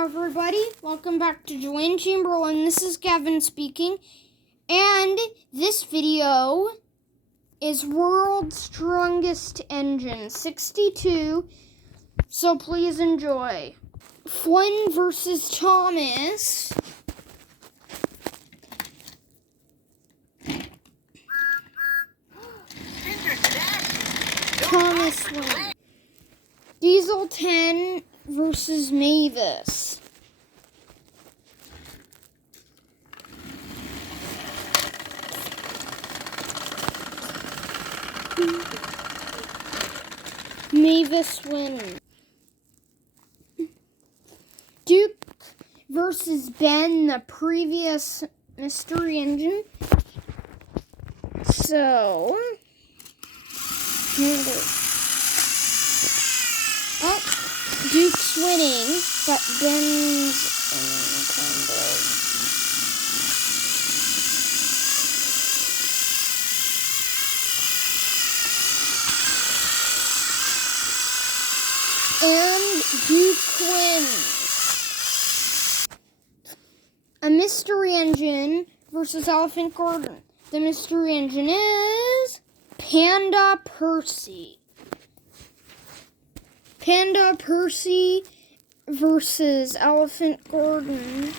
Hello everybody, welcome back to Dwayne Chamberlain. This is Gavin speaking, and this video is World's Strongest Engine 62, so please enjoy. Flynn versus Thomas. Thomas wins. Diesel 10 versus Mavis. Mavis wins. Duke versus Ben, the previous mystery engine. So, Duke's winning, but Ben's kind of. And Duke wins. A mystery engine versus Elephant Garden. The mystery engine is Panda Percy. Panda Percy versus Elephant Garden.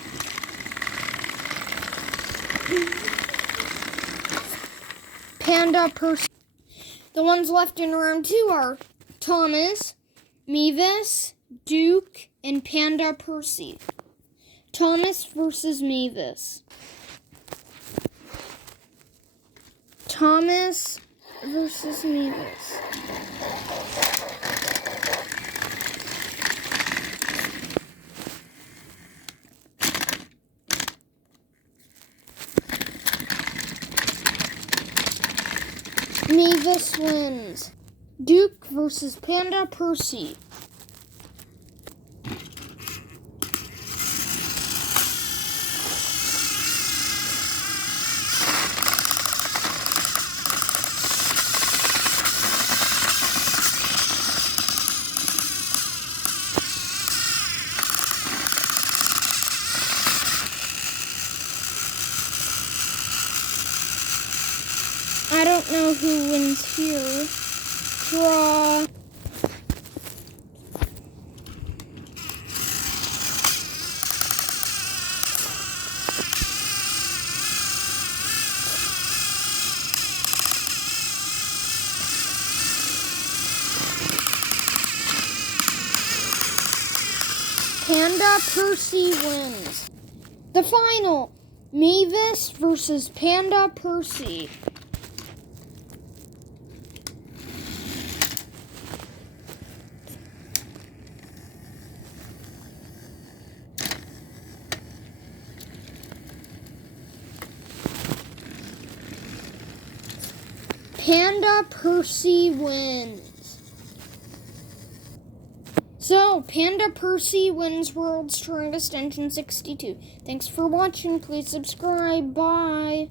Panda Percy. The ones left in round 2 are Thomas, Mavis, Duke, and Panda Percy. Thomas versus Mavis. Thomas versus Mavis. Mavis wins. Duke versus Panda Percy. I don't know who wins here. Draw. Panda Percy wins. The final, Mavis versus Panda Percy. Panda Percy wins. So, Panda Percy wins World's Strongest Engine 62. Thanks for watching. Please subscribe. Bye.